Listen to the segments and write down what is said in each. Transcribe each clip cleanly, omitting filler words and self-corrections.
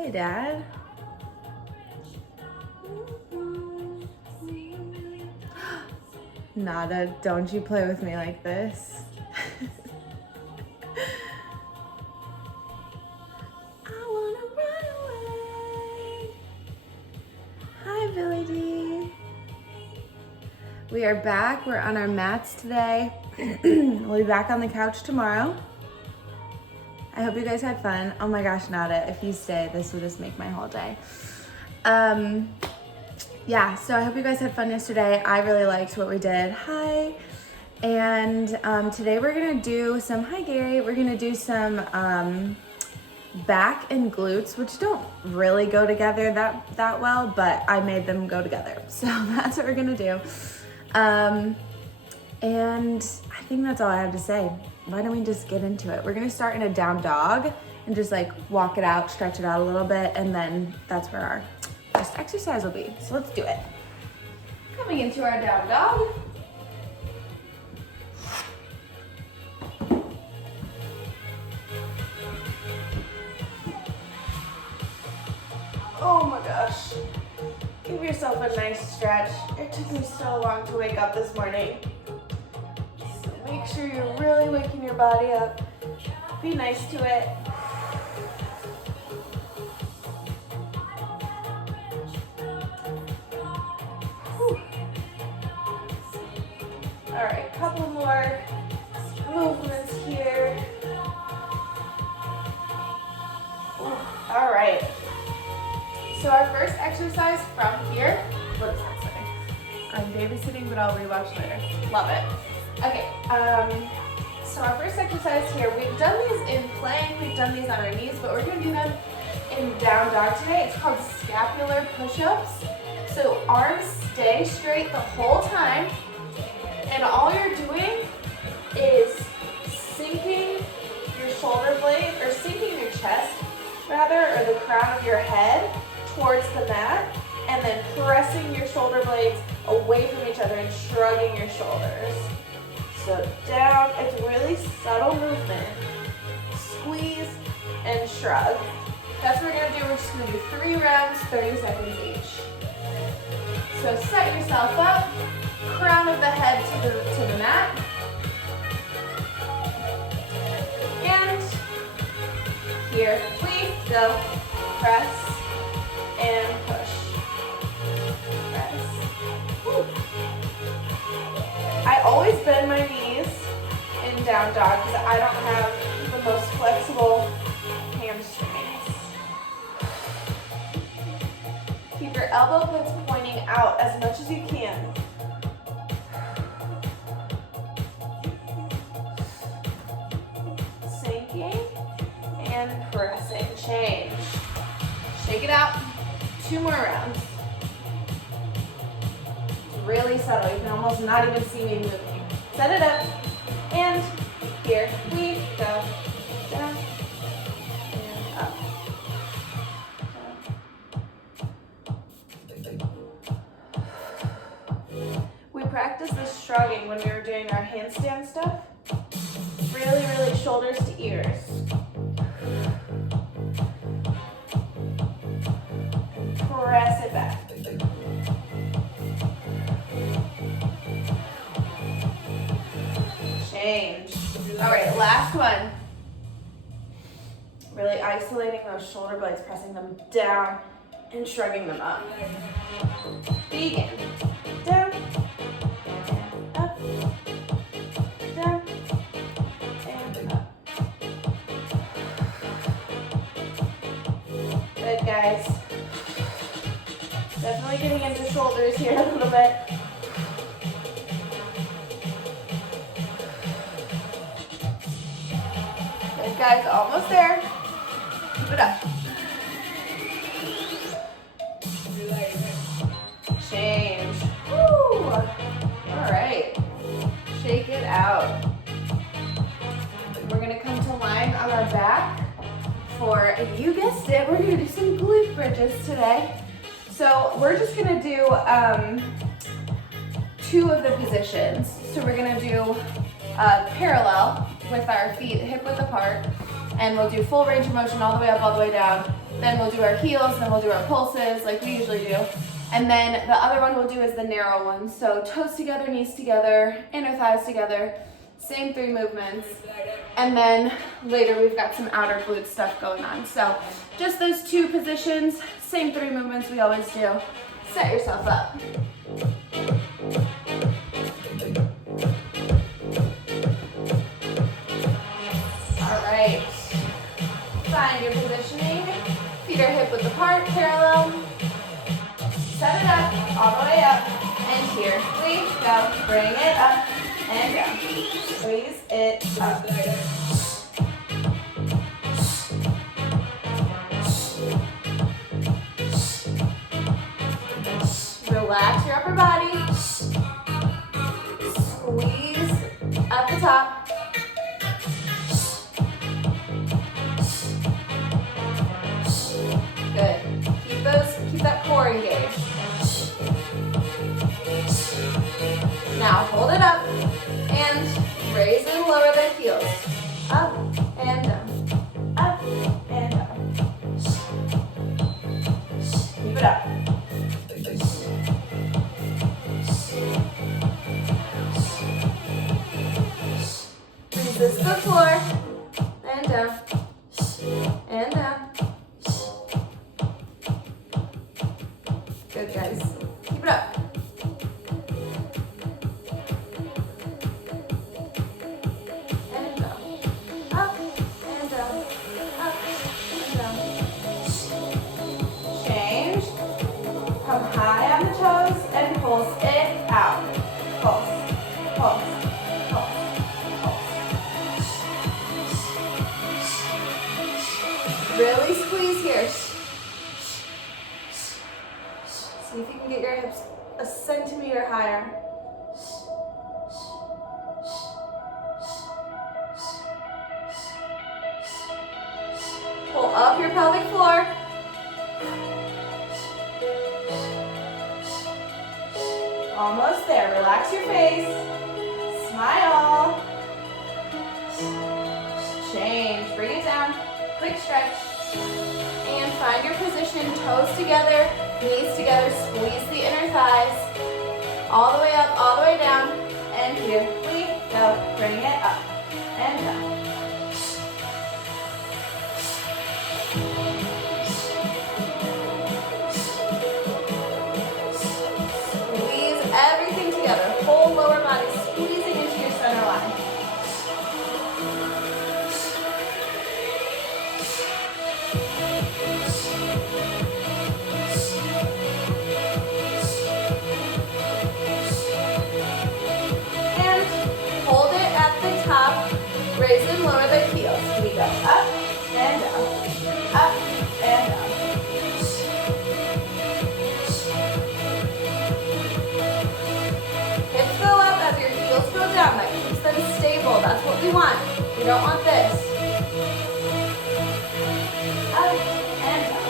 Hey, Dad. Nada, don't you play with me like this. I wanna run away. Hi, Billy D. We are back. We're on our mats today. We'll be back on the couch tomorrow. I hope you guys had fun. Oh my gosh, Nada, if you stay, this will just make my whole day. Yeah, so I hope you guys had fun yesterday. I really liked what we did. Hi. And today we're gonna do some, hi Gary, we're gonna do some back and glutes, which don't really go together that well, but I made them go together. So that's what we're gonna do. And I think that's all I have to say. Why don't we just get into it? We're gonna start in a down dog and just like walk it out, stretch it out a little bit, and then that's where our first exercise will be. So let's do it. Coming into our down dog. Oh my gosh. Give yourself a nice stretch. It took me so long to wake up this morning. So make sure you're really waking your body up. Be nice to it. Whew. All right, couple more movements here. All right. So our first exercise from here, what is that saying? I'm babysitting, but I'll rewatch later. Love it. Okay, so our first exercise here, we've done these in plank, we've done these on our knees, but we're gonna do them in down dog today. It's called scapular push-ups. So arms stay straight the whole time, and all you're doing is sinking your shoulder blade, or sinking your chest, rather, or the crown of your head towards the mat, and then pressing your shoulder blades away from each other and shrugging your shoulders. So down, it's a really subtle movement. Squeeze and shrug. That's what we're gonna do. We're just gonna do 3 rounds, 30 seconds each. So set yourself up, crown of the head to the mat. And here we go. Press and push. Press. Woo. I always bend my knees in down dog because I don't have the most flexible hamstrings. Keep your elbow pits pointing out as much as you can. Sinking and pressing. Change. Shake it out. 2 more rounds. It's really subtle. You can almost not even see me moving. Set it up. And here we go. Down and up. We practiced this shrugging when we were doing our handstand stuff. Really, really shoulders to ears. Press it back. Change. All right, last one. Really isolating those shoulder blades, pressing them down and shrugging them up. Begin. Down, and up, down, and up. Good, guys. Definitely getting into shoulders here a little bit. Good, guys, almost there. Keep it up. Change. Woo! All right. Shake it out. We're gonna come to lying on our back for, you guessed it, we're gonna do some glute bridges today. So we're just gonna do 2 of the positions. So we're gonna do parallel with our feet hip width apart, and we'll do full range of motion all the way up, all the way down, Then we'll do our heels, then we'll do our pulses like we usually do. And then the other one we'll do is the narrow one. So toes together, knees together, inner thighs together, same 3 movements. And then later we've got some outer glute stuff going on. So just those 2 positions, same 3 movements we always do. Set yourself up. All right. Find your positioning. Feet are hip width apart, parallel. Set it up, all the way up. And here we go. Bring it up and down. Squeeze it up. Relax your upper body. Squeeze up the top. Good. Keep that core engaged. Now hold it up and raise and lower the heels. Up and down. Up and down. Keep it up. Resist the floor. And down. And down. Good, guys. Keep it up. And down. Up and down. Up and down. Change. Come high on the toes and pulse it out. Pulse. Pulse. Really squeeze here. See if you can get your hips a centimeter higher. Pull up your pelvic floor. Almost there. Relax your face. Smile. Change. Bring it down. Quick stretch. And find your position. Toes together. Knees together, squeeze the inner thighs, all the way up, all the way down, and here we go. Bring it up and down. Squeeze everything together, whole lower body squeezing into your center line. Raise and lower the heels. We go up and down, up and down. Hips go up as your heels go down. That keeps them stable. That's what we want. We don't want this. Up and down.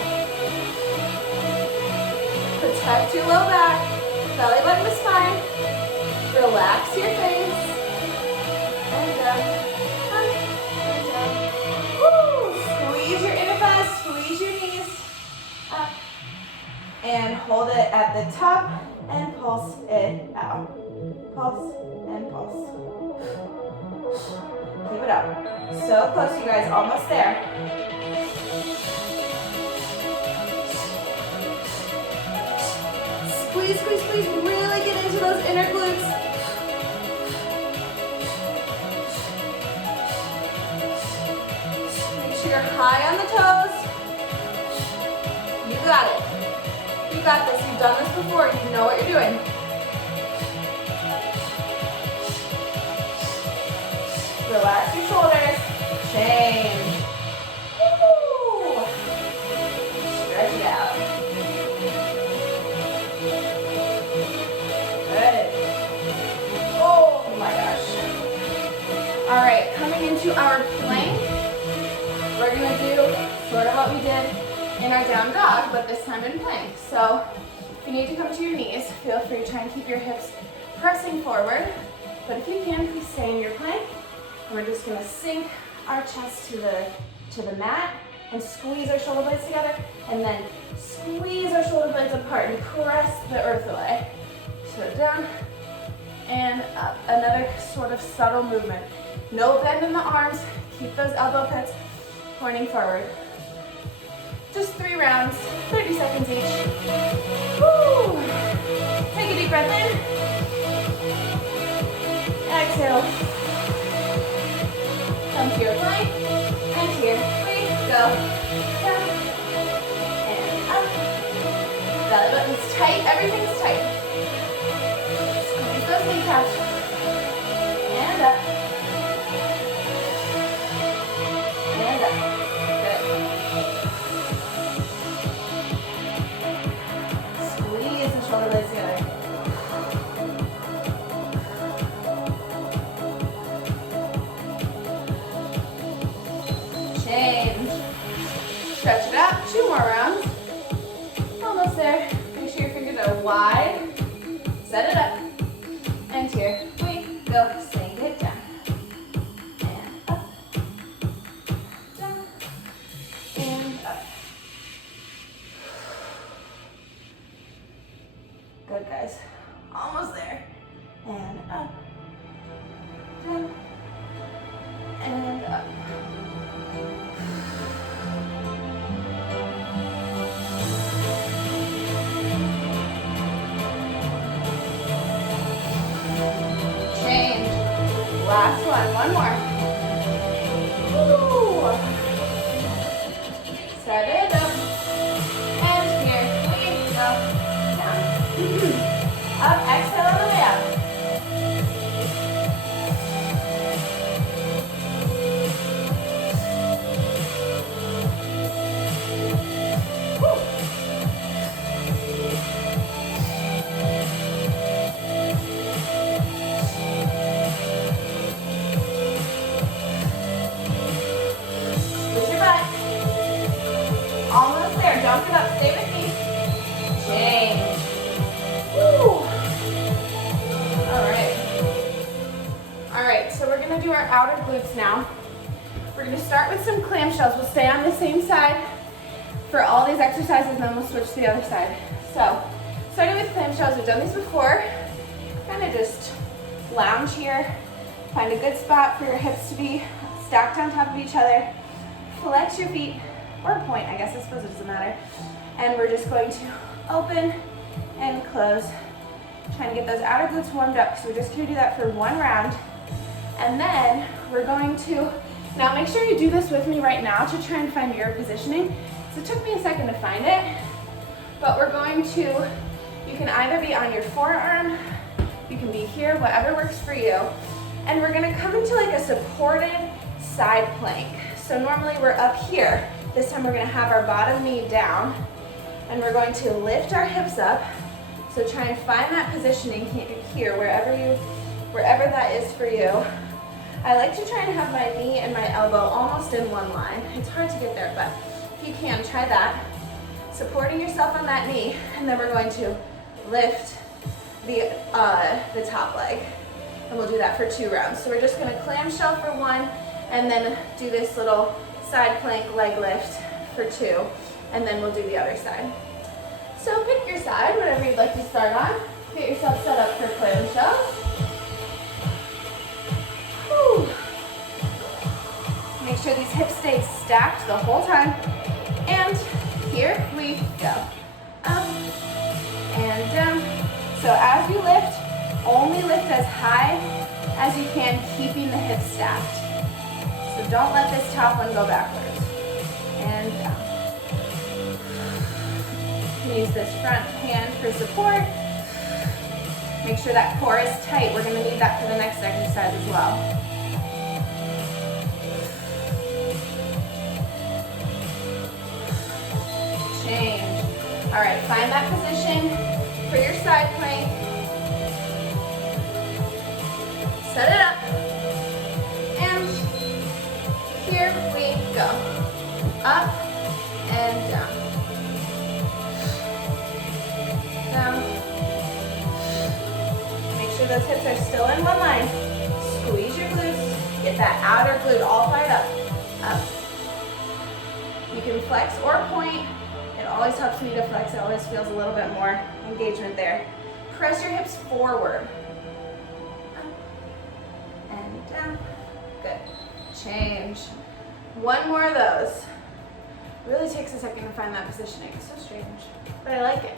Protect your low back, belly button to spine. Relax your face. And down. Squeeze your inner thighs, squeeze your knees up, and hold it at the top, and pulse it out. Pulse and pulse. Keep it up. So close, you guys, almost there. Squeeze, squeeze, squeeze, really get into those inner glutes. You're high on the toes. You got it. You got this. You've done this before. You know what you're doing. Relax your shoulders. Change. Woo! Stretch it out. Good. Oh my gosh. All right, coming into our plank. We're going to do sort of what we did in our down dog, but this time in plank. So if you need to come to your knees, feel free to try and keep your hips pressing forward. But if you can, please stay in your plank. We're just going to sink our chest to the mat and squeeze our shoulder blades together, and then squeeze our shoulder blades apart and press the earth away. So down and up. Another sort of subtle movement. No bend in the arms. Keep those elbow pits pointing forward. Just 3 rounds, 30 seconds each. Woo! Take a deep breath in. Exhale. Come to your plank. And here we go. Down and up. Belly button's tight. Everything's tight. Squeeze those kneecaps. And up. And up. Shoulder blades together. Change. Stretch it out. 2 more rounds. Almost there. Make sure your fingers are wide. Set it up. And here we go. Sink it down. And up. Down. And up. Good, guys. Almost there. And up. Down. And up. Change. Last one more. Woo. Set it up. And here we go. Up, exhale on the way up. Woo. Push your butt. Almost there. Don't give up. Stay with me. Change. Woo. All right, so we're gonna do our outer glutes now. We're gonna start with some clamshells. We'll stay on the same side for all these exercises, and then we'll switch to the other side. So, starting with clamshells, we've done these before. Kind of just lounge here. Find a good spot for your hips to be stacked on top of each other. Flex your feet, or point, I guess, I suppose it doesn't matter. And we're just going to open and close. Trying to get those outer glutes warmed up, so we're just gonna do that for 1 round. And then we're going to, now make sure you do this with me right now to try and find your positioning. So it took me a second to find it, but we're going to, you can either be on your forearm, you can be here, whatever works for you. And we're gonna come into like a supported side plank. So normally we're up here. This time we're gonna have our bottom knee down, and we're going to lift our hips up. So try and find that positioning here, wherever that is for you. I like to try and have my knee and my elbow almost in one line. It's hard to get there, but if you can, try that. Supporting yourself on that knee, and then we're going to lift the top leg. And we'll do that for 2 rounds. So we're just gonna clamshell for 1, and then do this little side plank leg lift for 2, and then we'll do the other side. So pick your side, whatever you'd like to start on. Get yourself set up for clamshells. Whew. Make sure these hips stay stacked the whole time. And here we go. Up and down. So as you lift, only lift as high as you can, keeping the hips stacked. So don't let this top one go backwards. And down. Use this front hand for support. Make sure that core is tight. We're going to need that for the next exercise as well. Change. All right, find that position for your side plank. Set it up. And here we go. Up and down. Down. Make sure those hips are still in one line. Squeeze your glutes. Get that outer glute all fired up. Up. You flex or point. It always helps me to flex. It always feels a little bit more engagement there. Press your hips forward. Up and down. Good. Change. One more of those. Really takes a second to find that positioning. It's so strange, but I like it.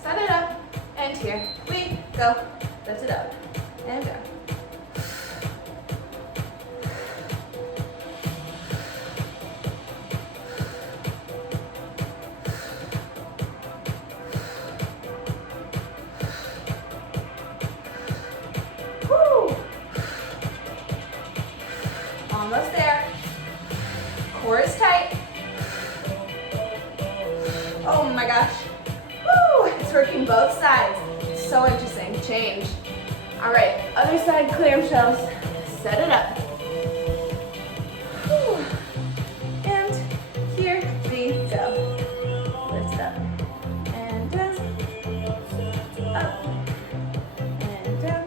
Set it up, and here we go. Lift it up, and down. Woo! Almost there. Core is tight. Oh my gosh. Woo! It's working both sides. So interesting. Change. All right, other side clamshells. Set it up. Woo. And here we go. Lift it up. And down. Up. And down.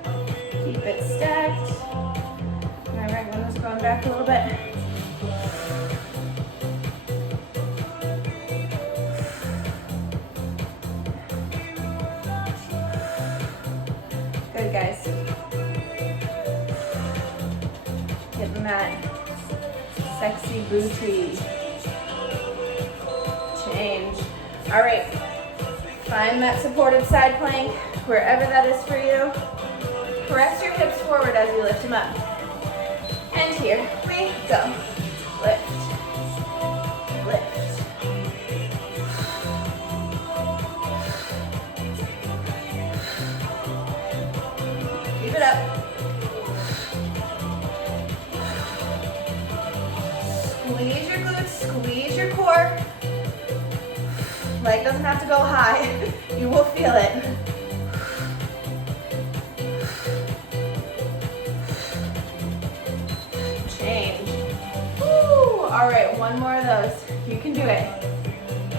Keep it stacked. All right, one is going back a little bit. Good, guys. Getting that sexy booty. Change. All right. Find that supported side plank, wherever that is for you. Press your hips forward as you lift them up. And here we go. Lift. Lift. Keep it up. Squeeze your glutes, squeeze your core. Leg doesn't have to go high. You will feel it. Change. Woo! All right, one more of those. You can do it.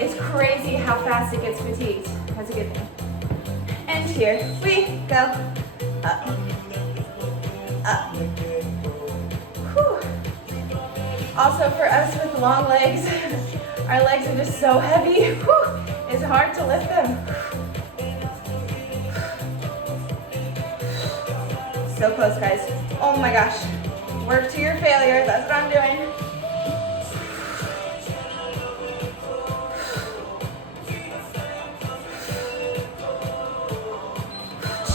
It's crazy how fast it gets fatigued. That's a good thing. And here we go. Up. Up. Whew. Also for us with long legs, our legs are just so heavy. Whew. It's hard to lift them. So close, guys. Oh my gosh. Work to your failure. That's what I'm doing.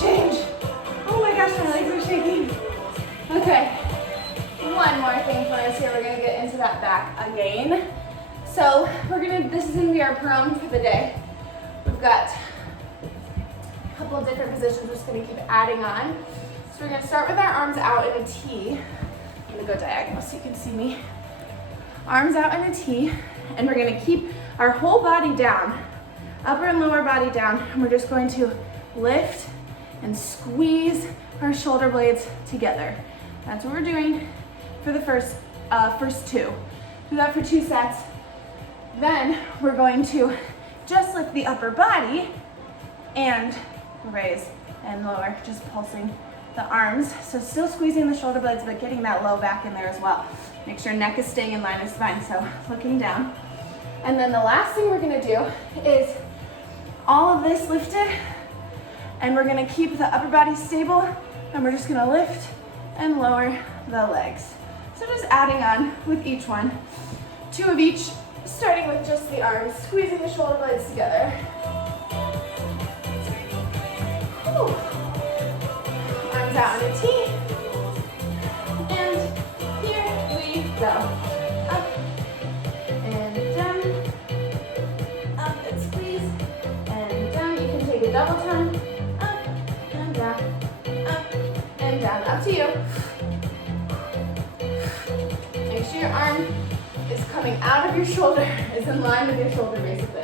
Change. Oh my gosh, my legs are shaking. Okay. One more thing for us here. We're gonna get into that back again. So this is gonna be our prone for the day. We've got a couple of different positions. We're just gonna keep adding on. So we're gonna start with our arms out in a T. I'm gonna go diagonal so you can see me. Arms out in a T, and we're gonna keep our whole body down, upper and lower body down, and we're just going to lift and squeeze our shoulder blades together. That's what we're doing for the first two. Do that for 2 sets. Then we're going to just lift the upper body and raise and lower, just pulsing the arms. So still squeezing the shoulder blades, but getting that low back in there as well. Make sure neck is staying in line with spine, so looking down. And then the last thing we're gonna do is all of this lifted, and we're gonna keep the upper body stable, and we're just gonna lift and lower the legs. So just adding on with each one. 2 of each, starting with just the arms, squeezing the shoulder blades together. Whew. Arms out in a T. And here we go. Up and down. Up and squeeze. And down. You can take a double time. Up and down. Up and down. Up to you. Make sure your arm is coming out of your shoulder, is in line with your shoulder basically.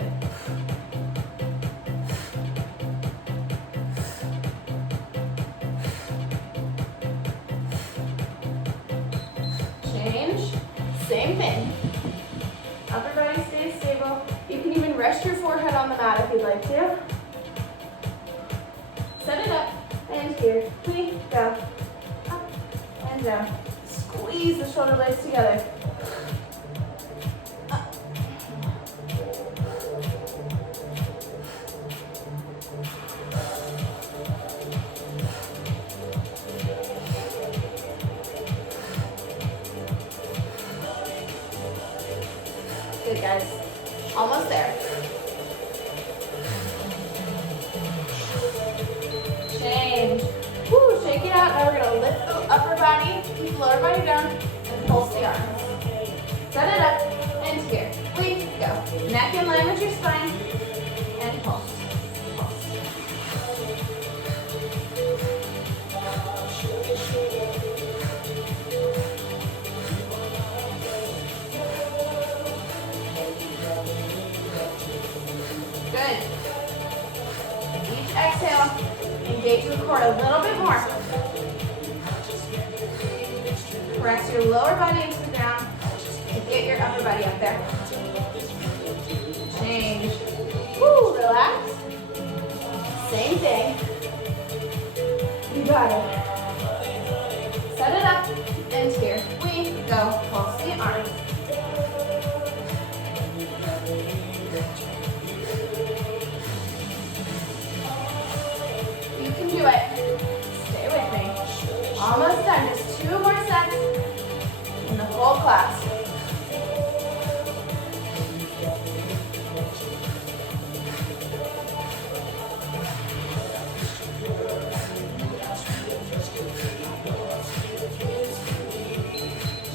Change, same thing. Upper body stays stable. You can even rest your forehead on the mat if you'd like to. Set it up, and here we go. Up and down. Squeeze the shoulder blades together. Up Good, guys. Almost there. Change. Woo, shake it out. Now we're gonna lift the upper body, keep lower body down, and pulse the arms. Set it up, and here we go. Neck in line with your spine, and pulse. Pulse. Good. Each exhale, engage the core a little bit more. Press your lower body into the ground to get your upper body up there. Change. Woo, relax. Same thing. You got it. Set it up, and here we go. Pulse the arms. You can do it. Stay with me. Almost done. Just 2 more sets in the whole class.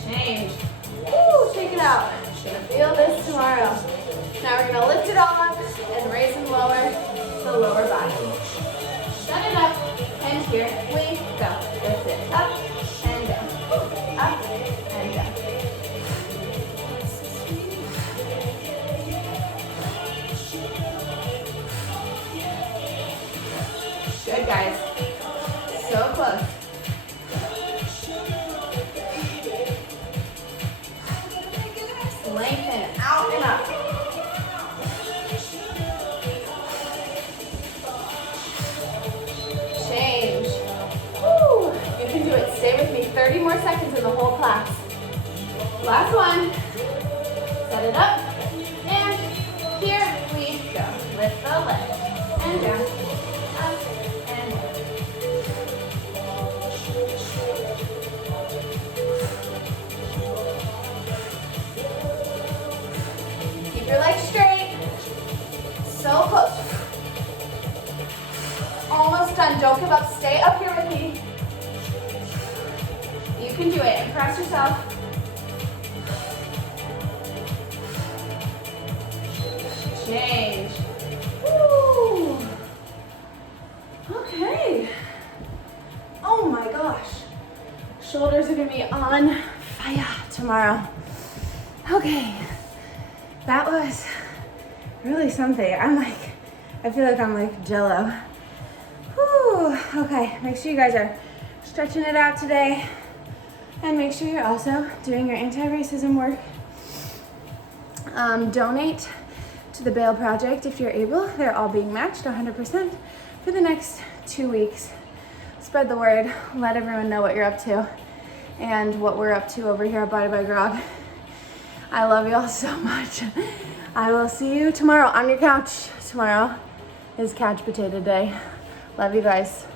Change. Woo, shake it out. You're gonna feel this tomorrow. Now we're gonna lift it all up and raise and lower the lower body. Set it up, and here we go. Lift it up and down. Up and down. Good, guys. So close. Lengthen out and up. Change. Woo. You can do it. Stay with me. 30 more seconds in the whole class. Last one. Set it up. And here we go. Lift the leg. And down. Up and down. Keep your legs straight. So close. Almost done. Don't give up. Stay up here with me. You can do it. Impress yourself. Change. Woo. Okay. Oh my gosh. Shoulders are gonna be on fire tomorrow. Okay. That was really something. I feel like I'm like Jello. Whew. Okay, make sure you guys are stretching it out today. And make sure you're also doing your anti-racism work. Donate to the Bail Project if you're able. They're all being matched 100% for the next 2 weeks. Spread the word. Let everyone know what you're up to and what we're up to over here at Body by Grog. I love you all so much. I will see you tomorrow on your couch. Tomorrow is couch potato day. Love you guys.